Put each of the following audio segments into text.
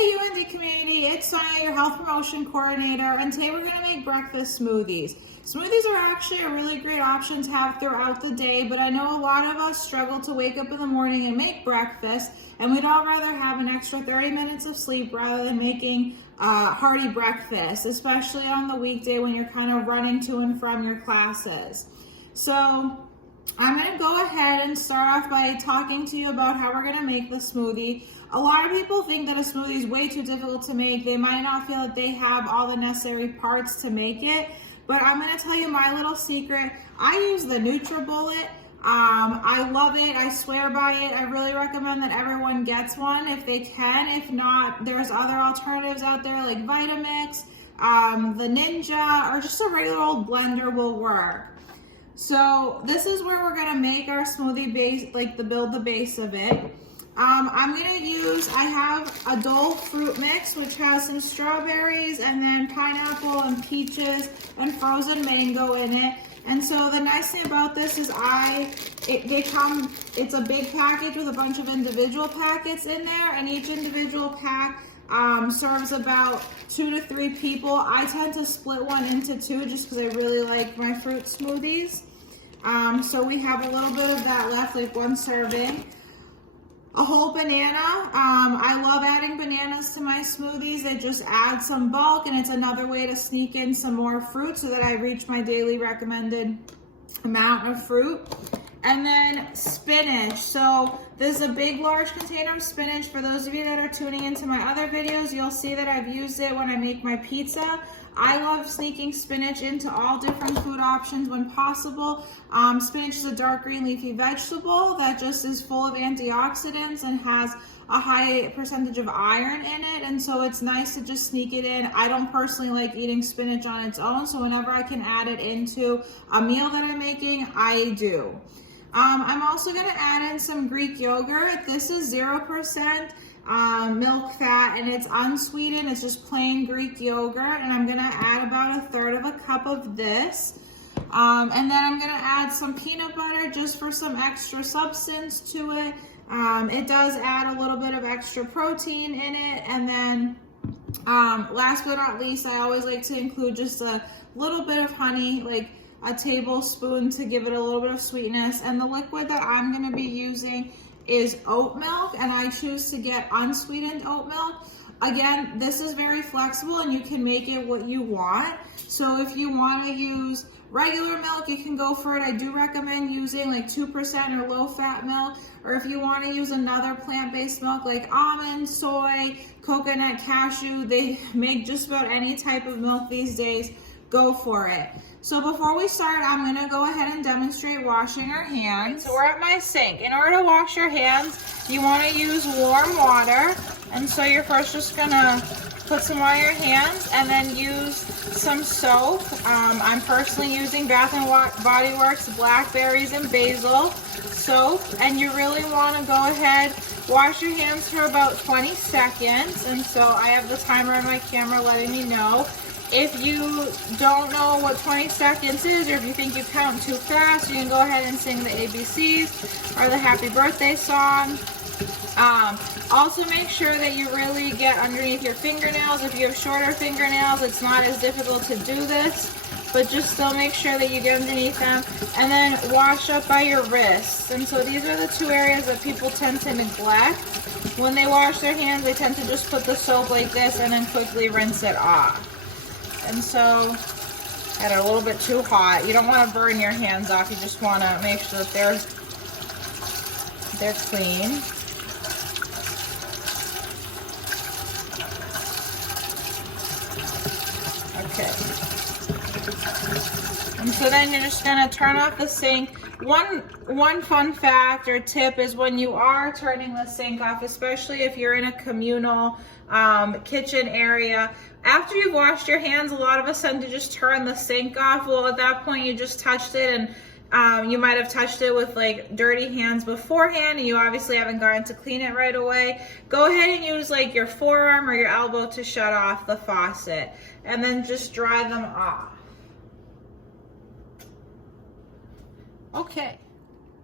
Hey UND community, it's Sonia, your health promotion coordinator, and today we're going to make breakfast smoothies. Smoothies are actually a really great option to have throughout the day, but I know a lot of us struggle to wake up in the morning and make breakfast, and we'd all rather have an extra 30 minutes of sleep rather than making hearty breakfast, especially on the weekday when you're kind of running to and from your classes. So I'm going to go ahead and start off by talking to you about how we're going to make the smoothie. A lot of people think that a smoothie is way too difficult to make. They might not feel that they have all the necessary parts to make it, but I'm going to tell you my little secret. I use the NutriBullet. I love it. I swear by it. I really recommend that everyone gets one if they can. If not, there's other alternatives out there like Vitamix, the Ninja, or just a regular old blender will work. So this is where we're gonna make our smoothie base, like build the base of it. I'm gonna use, I have a Dole fruit mix, which has some strawberries and then pineapple and peaches and frozen mango in it. And so the nice thing about this is it's a big package with a bunch of individual packets in there, and each individual pack serves about 2 to 3 people. I tend to split one into 2 just because I really like my fruit smoothies. So we have a little bit of that left, like 1 serving. A whole banana. I love adding bananas to my smoothies. They just add some bulk, and it's another way to sneak in some more fruit so that I reach my daily recommended amount of fruit. And then spinach. So this is a big, large container of spinach. For those of you that are tuning into my other videos, you'll see that I've used it when I make my pizza. I love sneaking spinach into all different food options when possible. Spinach is a dark green leafy vegetable that just is full of antioxidants and has a high percentage of iron in it, and so it's nice to just sneak it in. I don't personally like eating spinach on its own, so whenever I can add it into a meal that I'm making, I do. I'm also going to add in some Greek yogurt. This is 0% milk fat, and it's unsweetened. It's just plain Greek yogurt, and I'm going to add about 1/3 of a cup of this. And then I'm going to add some peanut butter just for some extra substance to it. It does add a little bit of extra protein in it. And then last but not least, I always like to include just a little bit of honey, like a tablespoon, to give it a little bit of sweetness. And the liquid that I'm going to be using is oat milk, and I choose to get unsweetened oat milk. Again, this is very flexible and you can make it what you want. So if you want to use regular milk, you can go for it. I do recommend using like 2% or low fat milk, or if you want to use another plant-based milk like almond, soy, coconut, cashew, they make just about any type of milk these days. Go for it. So before we start, I'm going to go ahead and demonstrate washing our hands. So we're at my sink. In order to wash your hands, you want to use warm water. And so you're first just going to put some on your hands and then use some soap. I'm personally using Bath & Body Works Blackberries and Basil soap. And you really want to go ahead, wash your hands for about 20 seconds. And so I have the timer on my camera letting me know. If you don't know what 20 seconds is, or if you think you count too fast, you can go ahead and sing the ABCs or the happy birthday song. Also make sure that you really get underneath your fingernails. If you have shorter fingernails, it's not as difficult to do this, but just still make sure that you get underneath them. And then wash up by your wrists. And so these are the 2 areas that people tend to neglect. When they wash their hands, they tend to just put the soap like this and then quickly rinse it off. And so, got it a little bit too hot. You don't want to burn your hands off. You just want to make sure that they're clean. Okay. And so then you're just going to turn off the sink. One fun fact or tip is when you are turning the sink off, especially if you're in a communal kitchen area, after you've washed your hands, a lot of us tend to just turn the sink off. Well, at that point, you just touched it, and you might have touched it with like dirty hands beforehand, and you obviously haven't gotten to clean it right away. Go ahead and use like your forearm or your elbow to shut off the faucet, and then just dry them off.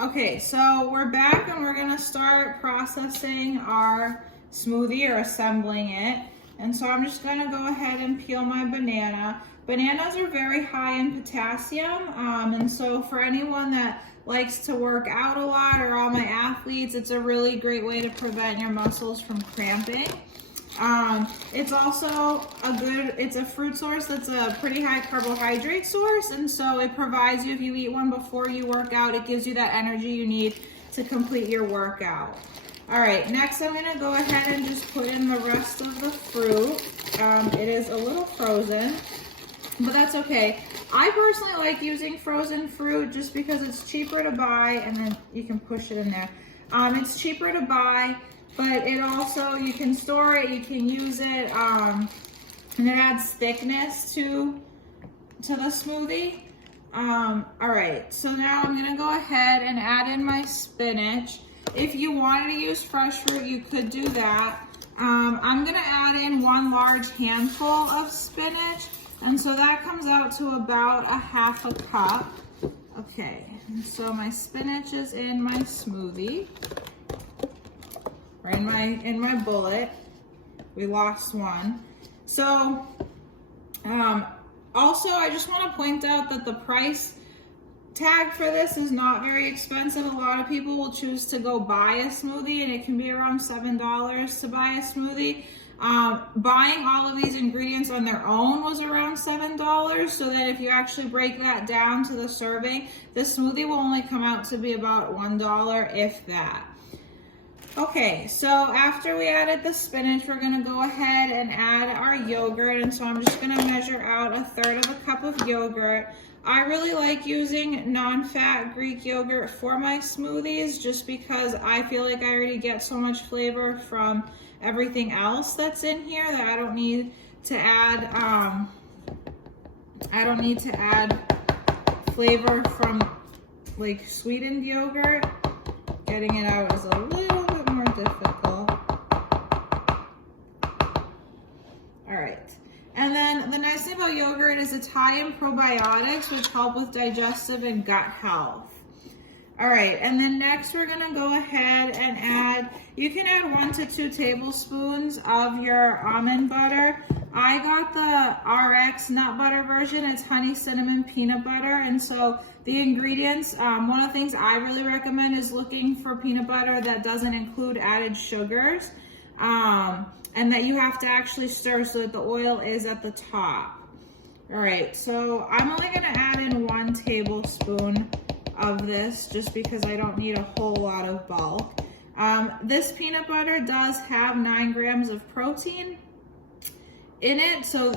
Okay, so we're back and we're gonna start processing our smoothie or assembling it. And so I'm just gonna go ahead and peel my banana. Bananas are very high in potassium, and so for anyone that likes to work out a lot, or all my athletes, it's a really great way to prevent your muscles from cramping. It's also it's a fruit source that's a pretty high carbohydrate source, and so it provides you, if you eat one before you work out, it gives you that energy you need to complete your workout. All right, next I'm gonna go ahead and just put in the rest of the fruit. It is a little frozen, but that's okay. I personally like using frozen fruit just because it's cheaper to buy, and then you can push it in there. It's cheaper to buy, but it also, you can store it, you can use it, and it adds thickness to the smoothie. All right, so now I'm gonna go ahead and add in my spinach. If you wanted to use fresh fruit, you could do that. I'm gonna add in 1 large handful of spinach, and so that comes out to about a 1/2 cup. Okay, so my spinach is in my smoothie. Or in my bullet. We lost one. So, also I just want to point out that the price tag for this is not very expensive. A lot of people will choose to go buy a smoothie, and it can be around $7 to buy a smoothie. Buying all of these ingredients on their own was around $7, so that if you actually break that down to the serving, the smoothie will only come out to be about $1, if that. Okay, so after we added the spinach, we're gonna go ahead and add our yogurt, and so I'm just gonna measure out 1/3 cup of yogurt. I really like using non-fat Greek yogurt for my smoothies, just because I feel like I already get so much flavor from everything else that's in here that I don't need to add, flavor from like sweetened yogurt. Getting it out is a little bit more difficult. All right. And then the nice thing about yogurt is it's high in probiotics, which help with digestive and gut health. All right, and then next we're gonna go ahead and add, you can add 1 to 2 tablespoons of your almond butter. I got the RX nut butter version. It's honey, cinnamon, peanut butter. And so the ingredients, one of the things I really recommend is looking for peanut butter that doesn't include added sugars, and that you have to actually stir so that the oil is at the top. All right, so I'm only gonna add in 1 tablespoon of this just because I don't need a whole lot of bulk. This peanut butter does have 9 grams of protein in it, so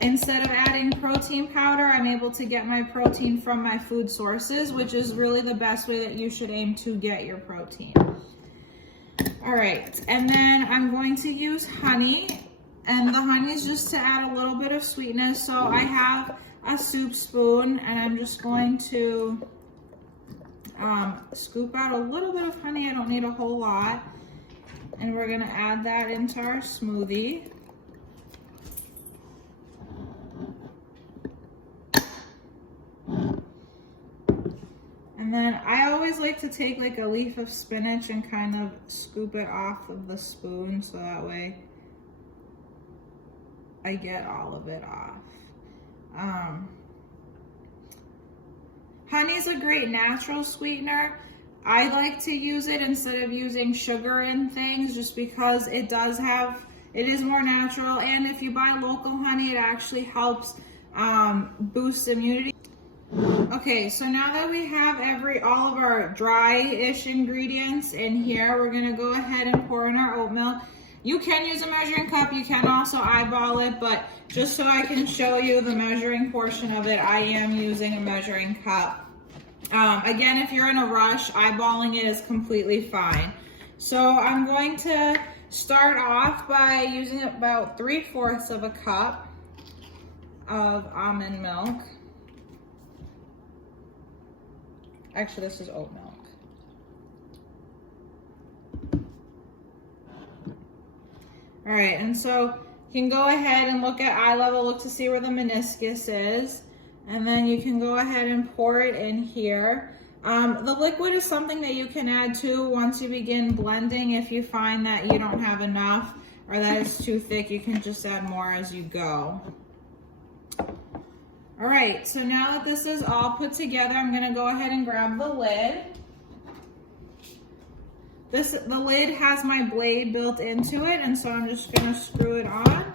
instead of adding protein powder, I'm able to get my protein from my food sources, which is really the best way that you should aim to get your protein. All right, and then I'm going to use honey, and the honey is just to add a little bit of sweetness. So I have a soup spoon, and I'm just going to scoop out a little bit of honey. I don't need a whole lot, and we're gonna add that into our smoothie. And then I always like to take like a leaf of spinach and kind of scoop it off of the spoon, so that way I get all of it off. Honey's a great natural sweetener. I like to use it instead of using sugar in things, just because it is more natural, and if you buy local honey, it actually helps boost immunity. Okay, so now that we have all of our dry-ish ingredients in here, we're gonna go ahead and pour in our oat milk. You can use a measuring cup, you can also eyeball it, but just so I can show you the measuring portion of it, I am using a measuring cup. Again, if you're in a rush, eyeballing it is completely fine. So I'm going to start off by using about 3/4 of a cup of almond milk. Actually, this is oat milk. All right, and so you can go ahead and look at eye level, look to see where the meniscus is, and then you can go ahead and pour it in here. The liquid is something that you can add to once you begin blending. If you find that you don't have enough or that it's too thick, you can just add more as you go. All right, so now that this is all put together, I'm gonna go ahead and grab the lid. The lid has my blade built into it, and so I'm just gonna screw it on.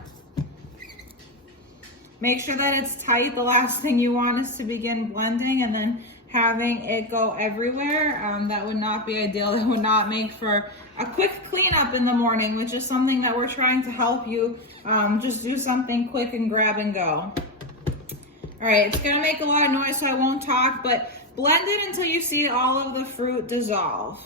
Make sure that it's tight. The last thing you want is to begin blending and then having it go everywhere. That would not be ideal. That would not make for a quick cleanup in the morning, which is something that we're trying to help you. Just do something quick and grab and go. All right, it's gonna make a lot of noise, so I won't talk, but blend it until you see all of the fruit dissolve.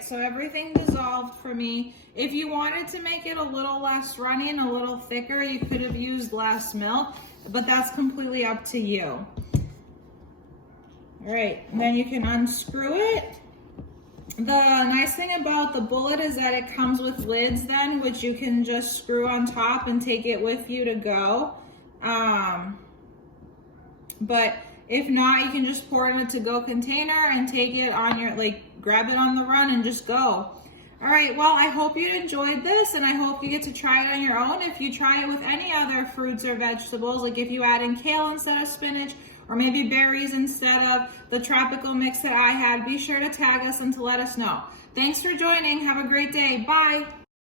So everything dissolved for me. If you wanted to make it a little less runny and a little thicker, you could have used less milk, but that's completely up to you. All right, and then you can unscrew it. The nice thing about the bullet is that it comes with lids then, which you can just screw on top and take it with you to go. But if not, you can just pour it in a to-go container and take it on your, grab it on the run and just go. All right, well, I hope you enjoyed this, and I hope you get to try it on your own. If you try it with any other fruits or vegetables, like if you add in kale instead of spinach, or maybe berries instead of the tropical mix that I had, be sure to tag us and to let us know. Thanks for joining. Have a great day. Bye.